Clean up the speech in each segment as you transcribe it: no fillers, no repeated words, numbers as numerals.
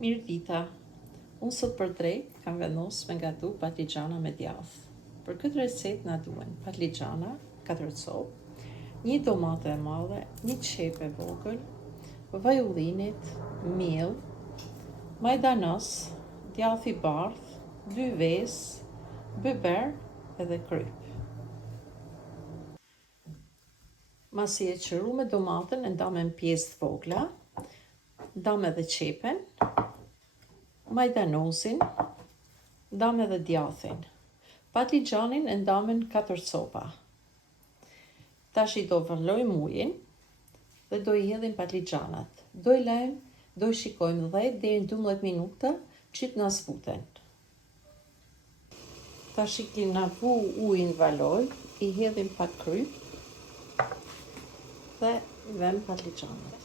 Mirë dita, unë sot për drejt kam vendosur me gatu patligjana me djath. Për këtë recetë na duhen patligjana, 4 copë, 1 domate e madhe, 1 qep e vogël, vaj ullinit, miell, majdanoz, djath i bardh, 2 vezë, biber edhe kryp. Masi e qëru me domaten, e ndam në pjesë të vogla, ndam edhe qepen, majdanozin, ndam edhe djathin. Patligjanin e ndam në 4 copa. Tash i do vërlojmë ujin dhe do i hedhim patligjanat. Do i lajmë, do i shikojmë 10 deri në 12 minuta që të na zbuten. Tash i kena vu ujin valoj, i hedhim pak kryp dhe i vëm patligjanat.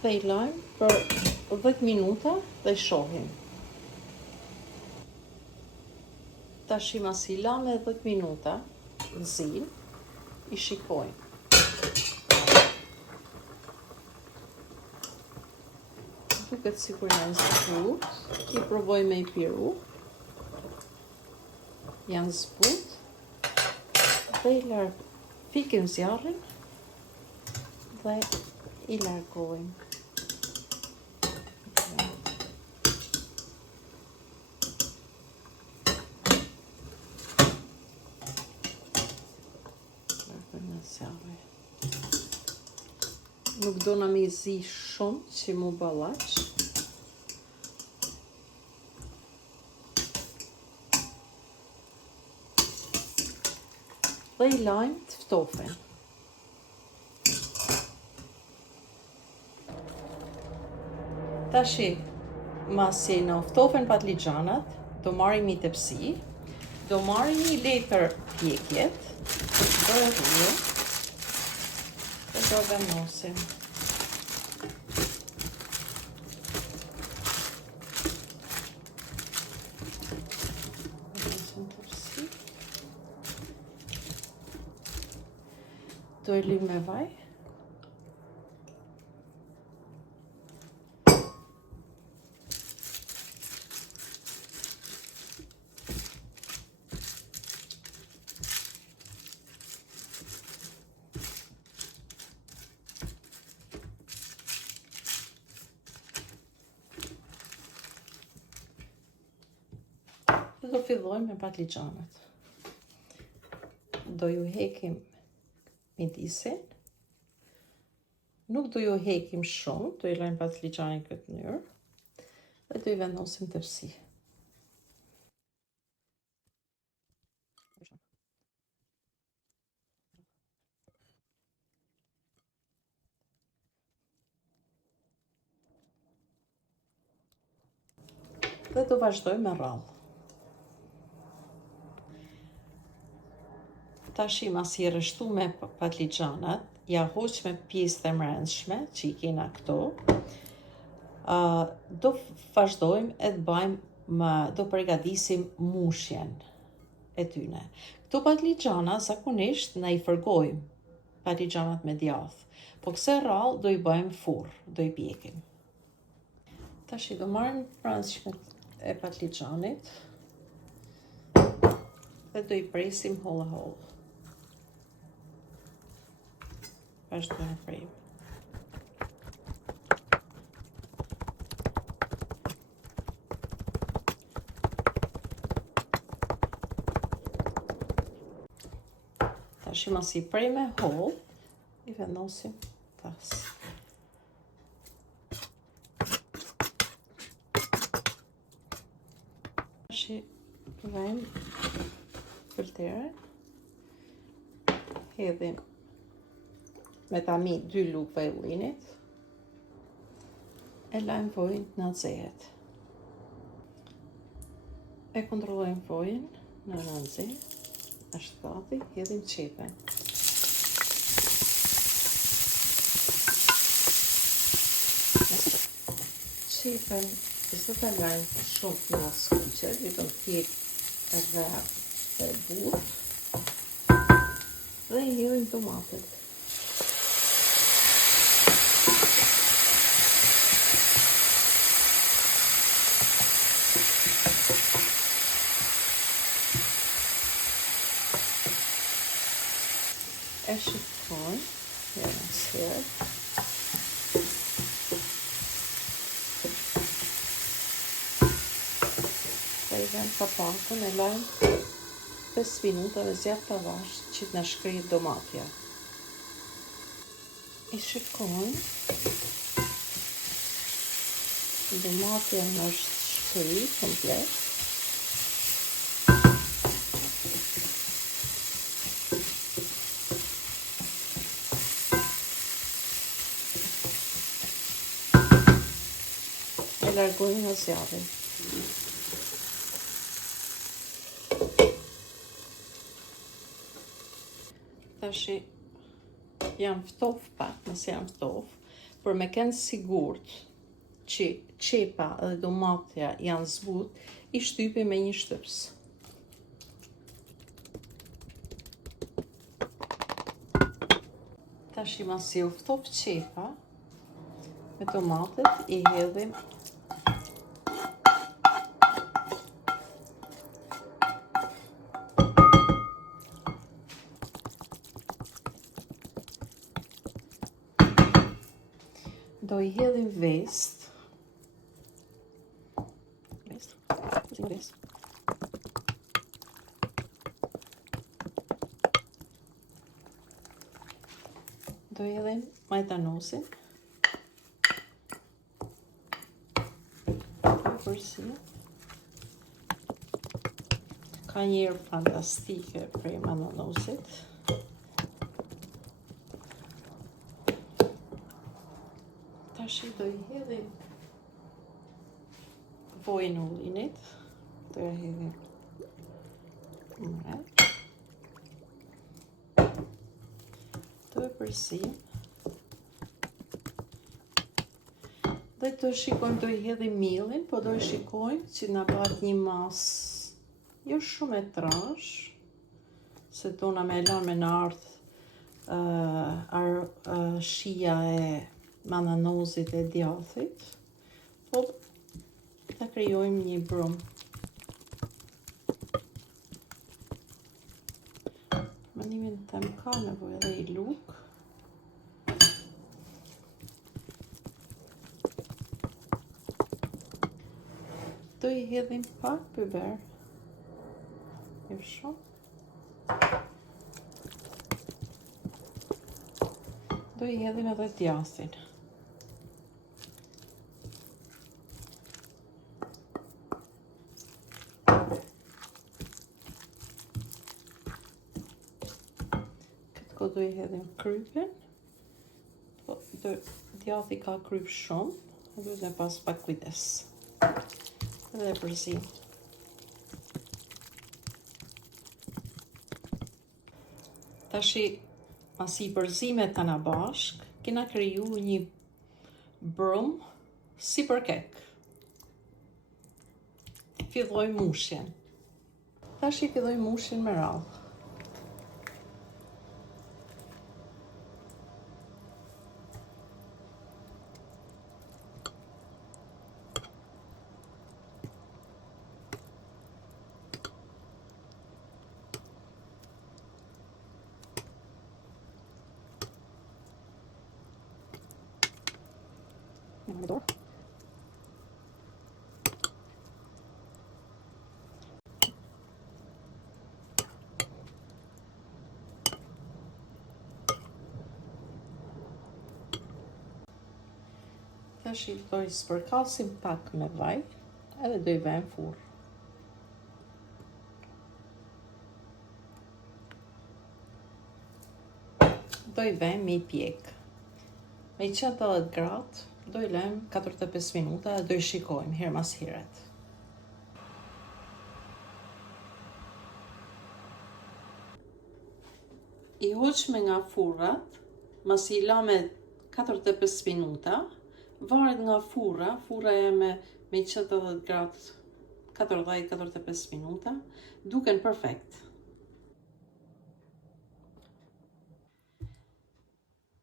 Dhe i lajmë për 10 minuta dhe i shohim. Tash mas i lajmë 10 minuta në zi, i shikojmë. Duket sikur janë zbut, i provoj me i piru. Janë zbut. Dhe i fikim zjarrin dhe i largojmë. Nuk do na me zi shumë që mu ballaq. Dhe i lajmë të ftofen. Tashi, masi në ftofen patligjanat, do marrim një tepsi, do marrim një letër pjekjet, do e rrujë, dhe do vendosim. Do e lim me vaj. Dhe do fillojmë me patligjanat. Do ju hekim mjedisin. Nuk do ju hekim shumë, do i lajmë patligjanin këtë mënyrë dhe do i vendosim tepsi. Dhe do vazhdojmë me radhë. Tashi masi i rreshtu me patligjanat, ja hoq me pjesët e mrenshme që i kena këto, do vazhdojmë e të bajmë, do përgatisim mushjen e tyne. Këto patligjana zakonisht na i fërgojmë patligjanat me djath, po këse rrallë do i bëjmë furr, do i pjekim. Tashi do marrim mrenshmet e patligjanit dhe do i presim holl. Vazhdojmë prejmë. Tashi masi i prejme holl, i vendosim pas. Tashi vëjmë filteren, hedhim me tami 2 lugë vaj ullinit, e lajmë vojën në nxehet. E kontrollojmë vojën në nxehet, është gati, hedhim qepen. Qepen Nëse të lajmë shumë në skuqe, i do t'jetë edhe e burë dhe i hedhim tomatet. E shikojmë, herën sërë. Dhe i vend kapakën e lajmë 5 minuta dhe zjatë të vash që të në shkrijë domatja. I shikojmë, domatja në është shkrijë komplet. E largojmë në zjarrin. Tashi jam ftof pak, nëse jam ftof, për me kënë sigurt që qepa dhe domatja janë zbut, i shtypi me një shtyps. Tashi masi u ftof qepa, me tomatet i hedhim do i hedhim vest. Do i hedhim majtanosin. Përsi. Ka njerë fantastike prej majtanosit. Tashi do i hedhim vojën e ullinit, do i hedhim mëre, do i përsim, dhe do shikojmë, do i hedhim millin, po do i shikojmë që na bat një masë jo shumë e trash, se tona me lanë me në ardhë shia e mananozit e djathit, po ta krijojmë një brum. Mënimin të më ka nevojë edhe i luk. Do i hedhim pak biber. Jo shumë. Do i hedhim edhe djathin. Do i hedhim krypin, djathi ka kryp shumë, dhe me pas pak kujdes. Dhe përzim. Tashi, pasi përzimet të në bashk, kena kriju një brum si për kek. Filloj mushjen. Tashi filloj mushjen me radhë. Me dorë. Tash i do i spërkasim pak me vaj, edhe do i vëmë furrë. Do i vëmë i pjek. Me 180 gradë, do i lëmë 45 minuta dhe do i shikojmë herë mas herët. I hoqme nga furrat, mas i la me 45 minuta, varet nga furra jeme me 180 gradë 40-45 minuta, duken perfekt.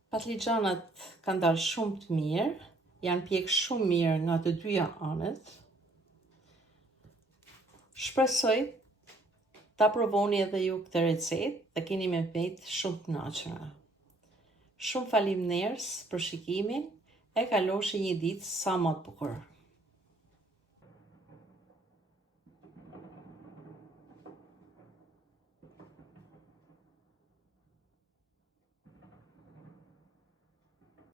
Patligjanat kanë dalë shumë të mirë, janë pjekë shumë mirë nga të dyja anët. Shpresoj ta provoni edhe ju këtë recetë dhe keni me petë shumë të kënaqura. Shumë faleminderit për shikimin, e kaloshi një ditë sa më të bukur.